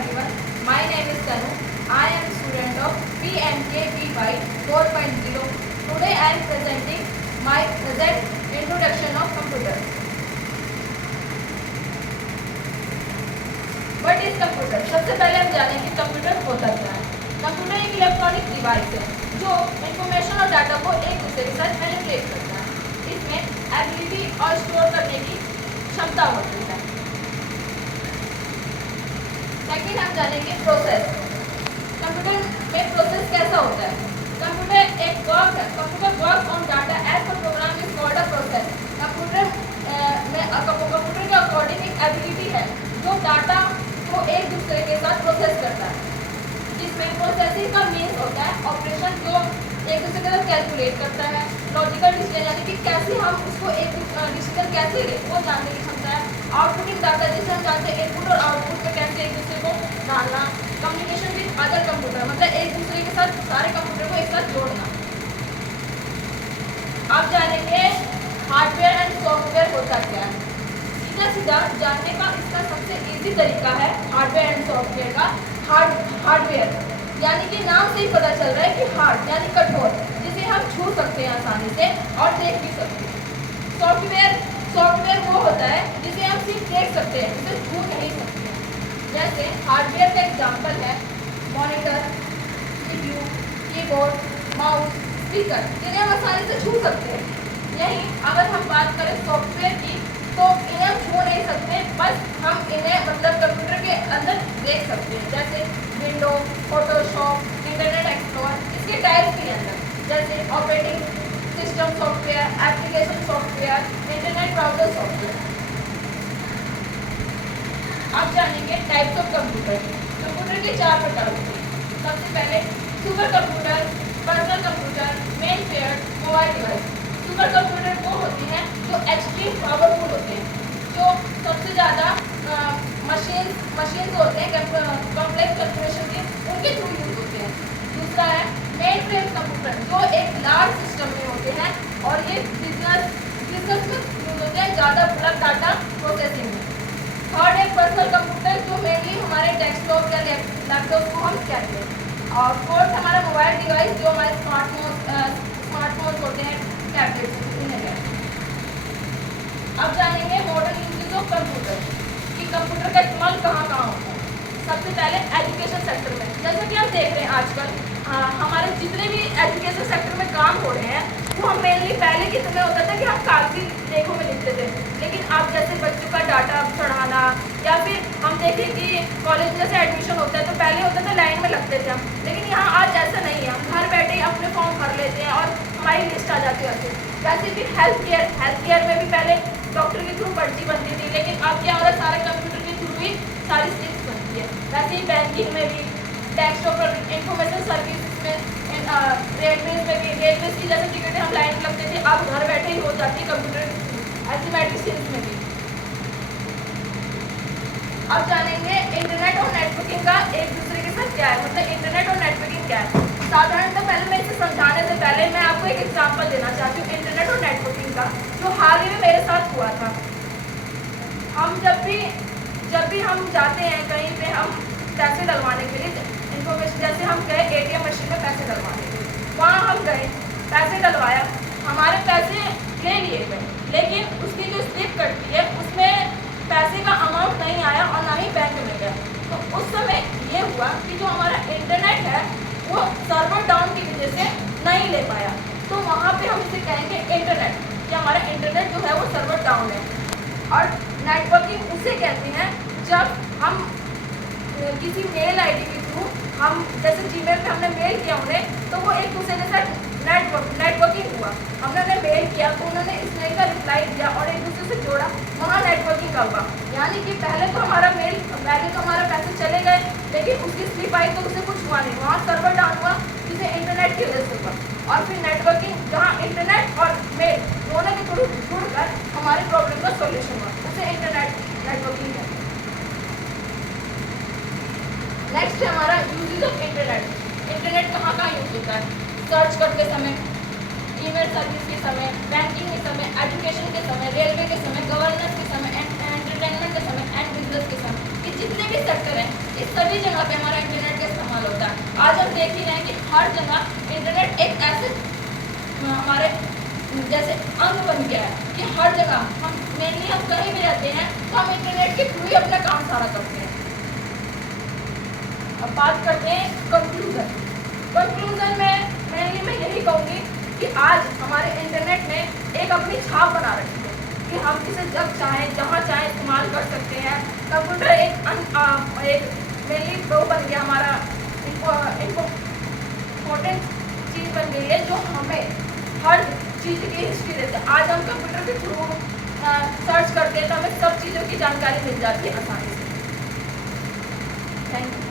everyone. My name is Tanu. I am a student of PMKVY 4.0. Today I am presenting my present introduction of computer. What is computer? सबसे पहले हम जानें कि computer होता क्या है। कंप्यूटर एक इलेक्ट्रॉनिक डिवाइस है जो इंफॉर्मेशन और डाटा को एक दूसरे के साथ मैनिपुलेट करता है। इसमें एबिलिटी और स्टोर करने की क्षमता होती है। सेकंड हम जानेंगे प्रोसेस। कंप्यूटर में प्रोसेस कैसा होता है। कंप्यूटर एक वर्क है। Computer work on data as per program is called a process. Computer के अकॉर्डिंग एक एबिलिटी है जो डाटा को एक दूसरे के साथ प्रोसेस करता है, जिसमें प्रोसेसिंग का मीन्स होता है ऑपरेशन जो एक दूसरे के साथ कैलकुलेट करता है। लॉजिकल डिसीजन यानी कि कैसे हम उसको एक डिसीजन कैसे लें वो जानने की क्षमता है। आउटपुटिंग डाटा जैसे हम जानते हैं इनपुट और आउटपुट में कैसे एक दूसरे को डालना। कम्युनिकेशन विद अदर कंप्यूटर मतलब एक दूसरे के साथ सारे कंप्यूटर को एक साथ जोड़ना। अब जानेंगे हार्डवेयर एंड सॉफ्टवेयर होता क्या है। सीधा सीधा जानने का इसका सबसे इजी तरीका है हार्डवेयर एंड सॉफ्टवेयर का। हार्डवेयर यानी कि नाम से ही पता चल रहा है कि हार्ड यानी कठोर, जिसे हम छू सकते हैं आसानी से और देख भी सकते हैं। सॉफ्टवेयर वो होता है जिसे हम सिर्फ देख सकते हैं, जिसे छू नहीं सकते हैं। जैसे हार्डवेयर का एग्जाम्पल है monitor, CPU, keyboard, mouse, speaker, जिन्हें हम आसानी से छू सकते हैं। यही अगर हम बात करें सॉफ्टवेयर की तो इन्हें हम छू नहीं सकते, बस हम इन्हें मतलब कंप्यूटर के अंदर देख सकते हैं। जैसे विंडो, फोटोशॉप, इंटरनेट एक्सप्लोरर, इसके टाइप्स के अंदर जैसे operating system software, application software, internet browser software. अब जानेंगे टाइप्स ऑफ कंप्यूटर। कंप्यूटर के 4 प्रकार होते हैं। सबसे पहले super computer, personal computer, main pair, mobile device. Super computer वो होते हैं जो एक्सट्रीम पावरफुल होते हैं, जो सबसे ज़्यादा मशीन होते हैं कॉम्प्लेक्स कैलकुलेशन के, उनके थ्रू यूज होते हैं। दूसरा है मेन फ्रेम कंप्यूटर जो एक लार्ज सिस्टम में होते हैं और ये बिजनेस में यूज होते हैं ज़्यादा बड़ा डाटा प्रोसेसिंग में। थर्ड है पर्सनल कंप्यूटर जो मेनली हमारे डेस्कटॉप या लैपटॉप को हम कहते हैं। और फोर्थ हमारा मोबाइल डिवाइस जो हमारे स्मार्टफोन होते हैं, टैबलेट्स इन्हें कहते हैं। अब जानेंगे मॉडर्न यूजेज ऑफ कंप्यूटर कि कंप्यूटर का इस्तेमाल कहाँ कहाँ होता है। सबसे पहले एजुकेशन सेक्टर में, जैसा कि हम देख रहे हैं आजकल हमारे जितने भी एजुकेशन सेक्टर में काम हो रहे हैं वो हम मेनली पहले के समय होता था कि हम कागजी लेखों में लिखते थे, लेकिन अब जैसे बच्चों का डाटा चढ़ाना या फिर हम देखें कि कॉलेज में जैसे एडमिशन होता है तो पहले होता था लाइन में लगते थे हम, लेकिन यहाँ आज ऐसा नहीं है। हम घर बैठे ही अपने फॉर्म भर लेते हैं और हमारी लिस्ट आ जाती है। वैसे फिर हेल्थ केयर में भी पहले डॉक्टर के थ्रू पर्ची बनती थी, लेकिन अब क्या हो रहा है सारे कंप्यूटर के थ्रू ही सारी स्लिप्स बनती है। वैसे ही बैंकिंग में भी, डेस्कटॉप पर इंफॉर्मेशन सर्विस में, रेलवेज में भी, रेलवेज की जैसे टिकटें हम लाइन में लगते थे अब घर बैठे ही हो जाती है कंप्यूटर के थ्रू। ऐसी मेडिसिन में भी। अब जानेंगे इंटरनेट और नेटवर्किंग का एक दूसरे के साथ क्या है, मतलब इंटरनेट और नेटवर्किंग क्या है। साधारणतः पहले मैं इसे समझाने से पहले मैं आपको एक एग्जांपल देना चाहती हूँ इंटरनेट और नेटवर्किंग का, जो हाल ही में मेरे साथ हुआ था। हम जब भी हम जाते हैं कहीं पे हम पैसे डलवाने के लिए इन्फॉर्मेशन, जैसे हम गए ATM मशीन में पैसे डलवाने के लिए, वहाँ हम गए पैसे डलवाया, हमारे पैसे ले लिए गए, लेकिन उसकी जो स्लिप कटती है उसमें पैसे का अमाउंट नहीं आया और ना ही बैंक में गया। तो उस समय ये हुआ कि जो हमारा इंटरनेट है वो सर्वर डाउन की वजह से नहीं ले पाया, तो वहाँ पे हम इसे कहेंगे इंटरनेट कि हमारा इंटरनेट जो है वो सर्वर डाउन है। और नेटवर्किंग उसे कहते हैं जब हम किसी मेल आईडी के थ्रू हम जैसे जीमेल पे हमने मेल किया उन्हें, तो वो एक दूसरे के साथ नेटवर्किंग हुआ। हमने उन्हें मेल किया तो उन्होंने इस मेल का रिप्लाई दिया और एक दूसरे से जोड़ा, वहाँ नेटवर्किंग का हुआ। यानी कि पहले तो हमारा पैसे चले गए, लेकिन उसकी स्लिप आई तो उसे कुछ हुआ नहीं, वहाँ सर्वर डाउन हुआ जिसे इंटरनेट की वजह से हुआ। और फिर नेटवर्किंग जहाँ इंटरनेट और मेल दोनों के थ्रू जुड़कर हमारे प्रॉब्लम का सॉल्यूशन हुआ, उसे नेटवर्किंग है। नेक्स्ट है हमारा यूजेज ऑफ इंटरनेट। इंटरनेट कहाँ कहाँ यूज होता है, सर्च करते समय, ईमेल सर्विस के समय, बैंकिंग के समय, एजुकेशन के समय, रेलवे के समय, गवर्नेंस के समय, एंटरटेनमेंट के समय एंड बिजनेस के समय। ये जितने भी सेक्टर हैं इस सभी जगह पे हमारा इंटरनेट का इस्तेमाल होता है। आज हम देख ही रहे हैं कि हर जगह इंटरनेट एक ऐसे हमारे जैसे अंग बन गया है कि हर जगह हम मेनली हम कहीं भी रहते हैं तो हम इंटरनेट के थ्रू ही अपना काम सारा करते हैं। अब बात करते हैं कंक्लूजन में मेनली मैं यही कहूँगी कि आज हमारे इंटरनेट ने एक अपनी छाप बना रखी है कि हम इसे जब चाहें जहाँ चाहें इस्तेमाल कर सकते हैं। कंप्यूटर एक मेनली वो बन गया हमारा इम्पोर्टेंट चीज़ बन गई है जो हमें हर चीज़ की हिस्ट्री देते हैं। आज हम कंप्यूटर के थ्रू सर्च करते हैं तो हमें सब चीज़ों की जानकारी मिल जाती है आसानी से। Thank you.